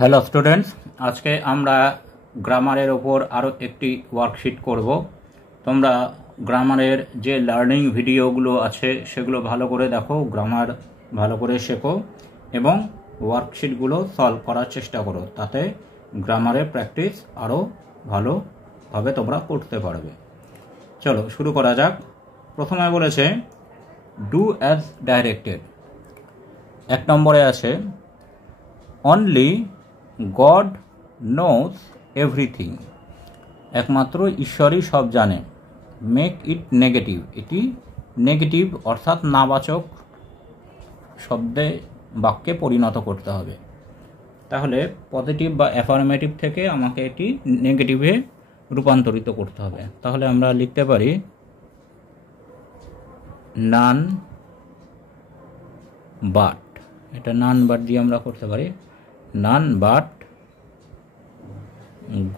Hello students, আজকে আমরা গ্রামারের ওপর আরও একটি ওয়ার্কশিট করব। তোমরা গ্রামারের যে লার্নিং ভিডিওগুলো আছে সেগুলো ভালো করে দেখো, গ্রামার ভালো করে শেখো এবং ওয়ার্কশিটগুলো সলভ করার চেষ্টা করো, তাতে গ্রামারের প্র্যাকটিস আরও ভালোভাবে তোমরা করতে পারবে। চলো শুরু করা যাক। প্রথমে বলেছে ডু অ্যাজ ডাইরেক্টেড। 1 নম্বরে আছে অনলি গড নোজ এভরিথিং, একমাত্র ঈশ্বরই সব জানে। মেক ইট নেগেটিভ, এটি নেগেটিভ অর্থাৎ নাবাচক শব্দে বাক্যে পরিণত করতে হবে। তাহলে পজিটিভ বা অ্যাফার্মেটিভ থেকে আমাকে এটি নেগেটিভে রূপান্তরিত করতে হবে। তাহলে আমরা লিখতে পারি নান বাট, এটা নান বাট দিয়ে আমরা করতে পারি none but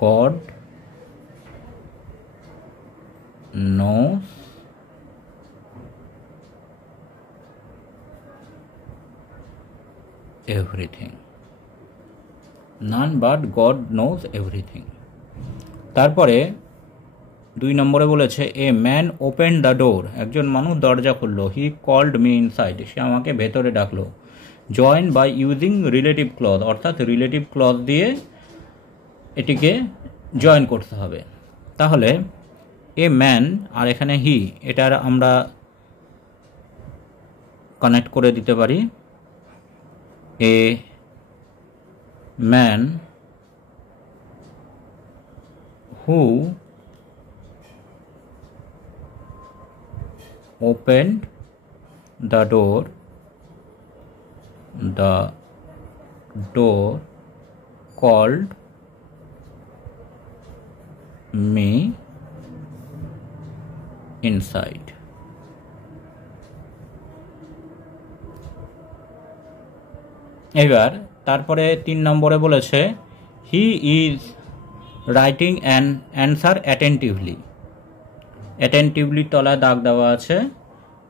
God knows everything. None but God knows everything. তারপরে 2 নম্বরে বলেছে a man open the door, একজন মানুষ দরজা খুললো। হি কল্ড মি ইনসাইড, সে আমাকে ভেতরে ডাকলো। Join by using relative clause, অর্থাৎ রিলেটিভ ক্লজ দিয়ে এটিকে জয়েন করতে হবে। তাহলে এ ম্যান আর এখানে হি, এটার আমরা কানেক্ট করে দিতে পারি a man who opened the door called me inside. এবার তারপরে 3 নম্বরে বলেছে he is writing an answer attentively. Attentively তলায় দাগ দেওয়া আছে।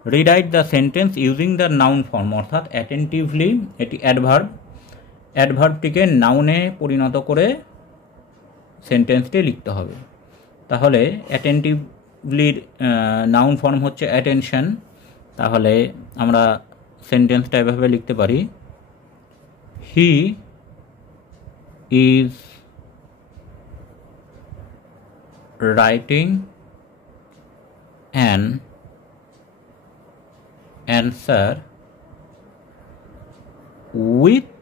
Rewrite the sentence using the noun form, অর্থাৎ অ্যাটেন্টিভলি এটি অ্যাডভার্ব, অ্যাডভার্বটিকে নাউনে পরিণত করে সেন্টেন্সটি লিখতে হবে। তাহলে অ্যাটেন্টিভলির নাউন ফর্ম হচ্ছে অ্যাটেনশন। তাহলে আমরা সেন্টেন্সটা এভাবে লিখতে পারি he is writing an answer with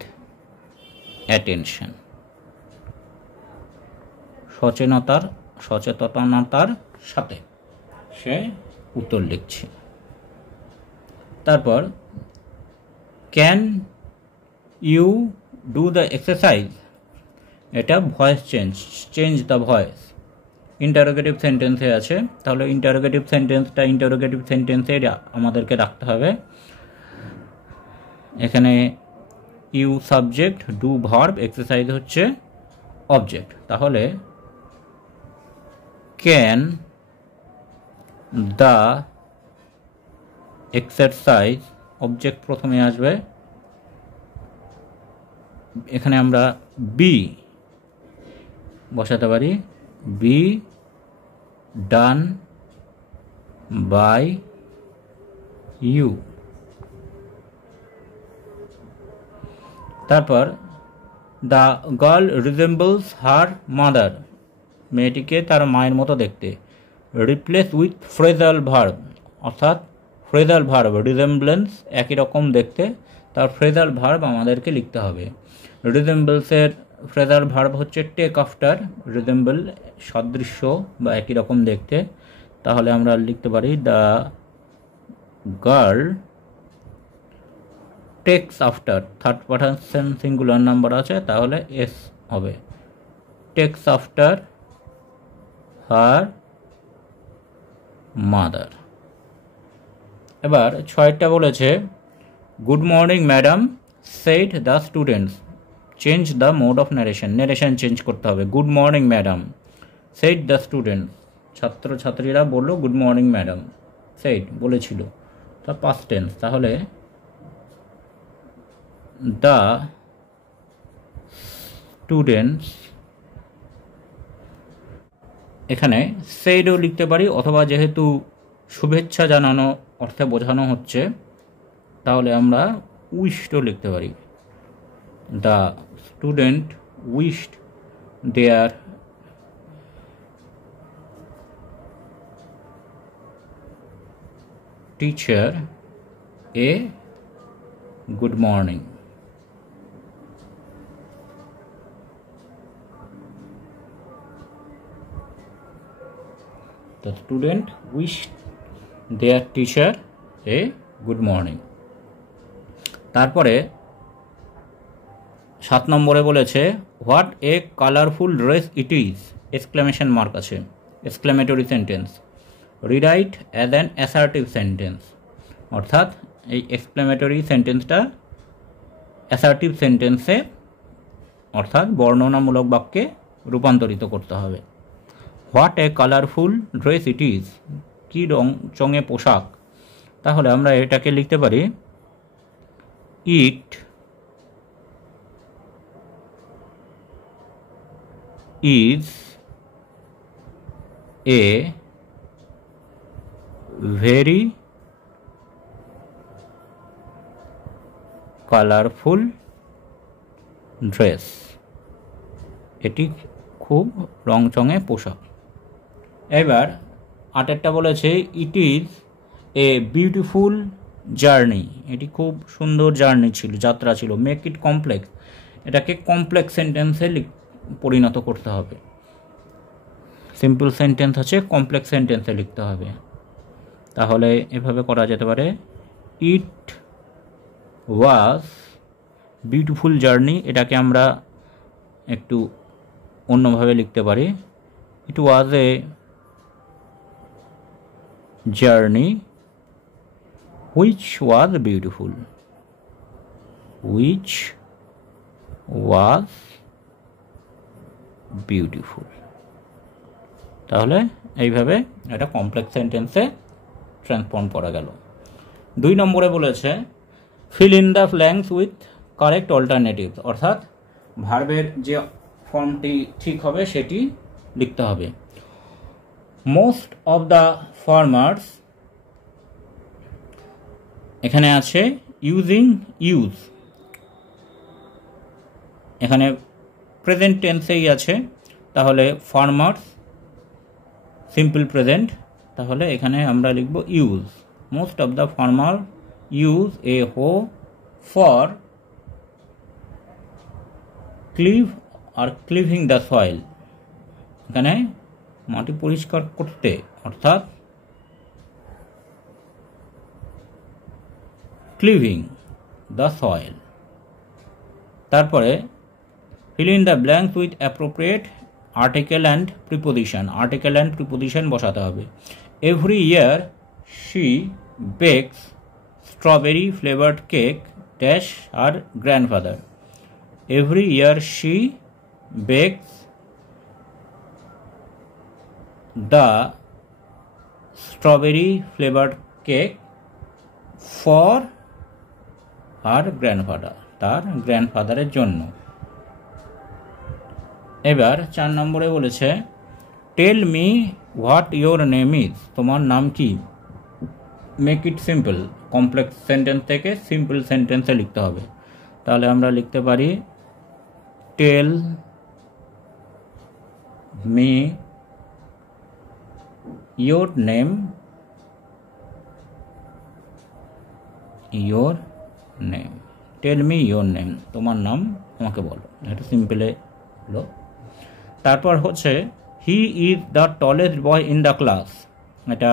attention, সচেতনতার সাথে সে উত্তর লিখছে। তারপর can you do the exercise, এটা voice change the voice. Interrogative সেন্টেন্সে আছে, তাহলে ইন্টারোগেটিভ সেন্টেন্সে আমাদেরকে রাখতে হবে। এখানে you subject, do verb, exercise হচ্ছে অবজেক্ট। তাহলে ক্যান দ্য এক্সারসাইজ, অবজেক্ট প্রথমে আসবে। এখানে আমরা বি বসাতে পারি, বি ডান বাই ইউ। তারপর the girl resembles her mother, মেয়েটিকে তার মায়ের মতো দেখতে। রিপ্লেস উইথ ফ্রেজাল ভার্ব, অর্থাৎ ফ্রেজাল ভার্ব রিজেম্বলেন্স একই রকম দেখতে, তার ফ্রেজাল ভার্ব আমাদেরকে লিখতে হবে। রিজেম্বলসের ফ্রেজাল ভার্ব হচ্ছে টেক আফটার, রিজেম্বল সদৃশ্য বা একই রকম দেখতে। তাহলে আমরা লিখতে পারি the girl takes after, third person singular number আছে, তাহলে এস হবে। Takes after her mother. এবার 6টা বলেছে good morning madam said the students, change the mode of narration change করতে হবে। Good morning madam said the students, ছাত্রছাত্রীরা বললো গুড মর্নিং ম্যাডাম, সেড বলেছিল, তা পাস্ট টেন্স। তাহলে the স্টুডেন্টস, এখানে সেইডও লিখতে পারি, অথবা যেহেতু শুভেচ্ছা জানানো অর্থে বোঝানো হচ্ছে তাহলে আমরা উইশডও লিখতে পারি। The student wished their teacher a good morning. The student wished their teacher a good morning। তারপরে 7 নম্বরে বলেছে what a colourful dress it is, exclamation mark আছে, exclamatory sentence. Rewrite as an assertive sentence, অর্থাৎ এই exclamatory সেন্টেন্সটা assertive সেন্টেন্সে অর্থাৎ বর্ণনামূলক বাক্যে রূপান্তরিত করতে হবে। What a colourful dress it is, কী চঙে পোশাক, তাহলে আমরা এটাকে লিখতে পারি it is a very colourful dress, এটি খুব রংচঙে পোশাক। এবার 8টা বলেছে it is a beautiful journey, এটি খুব সুন্দর জার্নি ছিল, যাত্রা ছিল। মেক ইট কমপ্লেক্স, এটাকে কমপ্লেক্স সেন্টেন্সে পরিণত করতে হবে। সিম্পল সেন্টেন্স আছে, কমপ্লেক্স সেন্টেন্সে লিখতে হবে। তাহলে এভাবে করা যেতে পারে ইট ওয়াজ বিউটিফুল জার্নি, এটাকে আমরা একটু অন্যভাবে লিখতে পারি it was a journey which was beautiful, which was beautiful. তাহলে এইভাবে এটা কমপ্লেক্স সেন্টেন্সে ট্রান্সফর্ম করা গেল। 2 নম্বরে বলেছে feel in the blanks with correct alternatives, অর্থাৎ ভার্বের যে ফর্মটি ঠিক হবে সেটি লিখতে হবে। মোস্ট অফ দ্য ফার্মার্স, এখানে আছে ইউজিং ইউজ, এখানে প্রেজেন্ট টেন্সেই আছে, তাহলে ফার্মার্স সিম্পল প্রেজেন্ট, তাহলে এখানে আমরা লিখব use. Most of the farmer use a hoe for cleave or cleaving the soil, এখানে মাটি পরিষ্কার করতে অর্থাৎ ক্লিভিং দ্য সয়েল। তারপরে fill in the blanks with appropriate article and preposition, article and preposition বসাতে হবে। Every year she bakes strawberry flavoured cake dash or grandfather. Every year she bakes the strawberry flavoured cake for our grandfather, তার গ্র্যান্ডফাদারের জন্য। এবার 4 নম্বরে বলেছে tell me what your name is, তোমার নাম কি। Make it simple, complex sentence থেকে সিম্পল সেন্টেন্সে লিখতে হবে। তাহলে আমরা লিখতে পারি tell me your name, your name, tell me your name, তোমার নাম আমাকে বলো, এটা সিম্পলে হলো। তারপর হচ্ছে he is the tallest boy in the class, এটা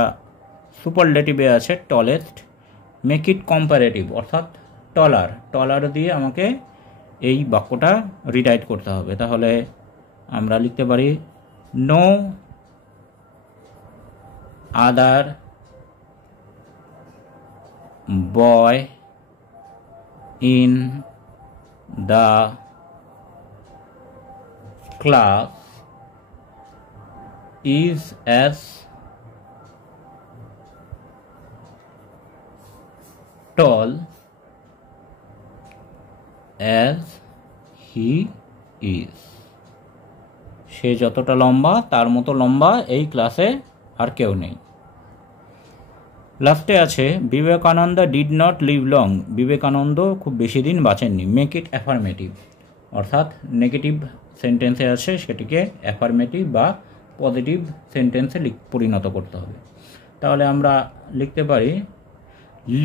সুপারলেটিভে আছে টলেস্ট। মেক ইট কম্পারেটিভ, অর্থাৎ টলার, টলার দিয়ে আমাকে এই বাক্যটা রিরাইট করতে হবে। তাহলে আমরা লিখতে পারি no other boy in the class is as tall as he is. সে যতটা লম্বা তার মতো লম্বা এই ক্লাসে আর কেউ নেই। লাস্টে আছে Vivekananda did not live long, Vivekananda খুব বেশি দিন বাঁচেননি। মেক ইট অ্যাফার্মেটিভ, অর্থাৎ নেগেটিভ সেন্টেন্সে আছে সেটিকে অ্যাফার্মেটিভ বা পজিটিভ সেন্টেন্সে পরিণত করতে হবে। তাহলে আমরা লিখতে পারি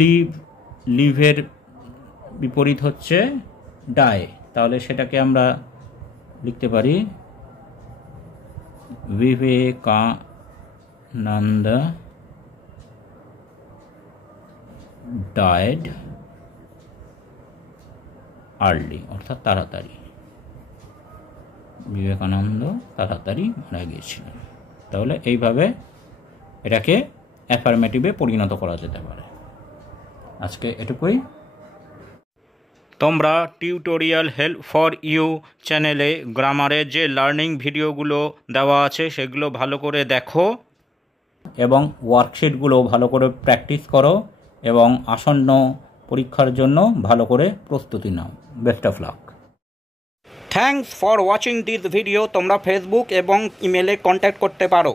লিভ, লিভের বিপরীত হচ্ছে ডাই, তাহলে সেটাকে আমরা লিখতে পারি বিবেকানন্দ ডায়েড আর্লি, অর্থাৎ তাড়াতাড়ি। বিবেকানন্দ তাড়াতাড়ি মারা গিয়েছিলেন। তাহলে এইভাবে এটাকে অ্যাফার্মেটিভে পরিণত করা যেতে পারে। আজকে এটুকুই। তোমরা টিউটোরিয়াল হেল্প ফর ইউ চ্যানেলে গ্রামারের যে লার্নিং ভিডিওগুলো দেওয়া আছে সেগুলো ভালো করে দেখো এবং ওয়ার্কশিটগুলো ভালো করে প্র্যাকটিস করো এবং আসন্ন পরীক্ষার জন্য ভালো করে প্রস্তুতি নাও। Best of luck. Thanks for watching this video. তোমরা ফেসবুক এবং ইমেলে কন্ট্যাক্ট করতে পারো।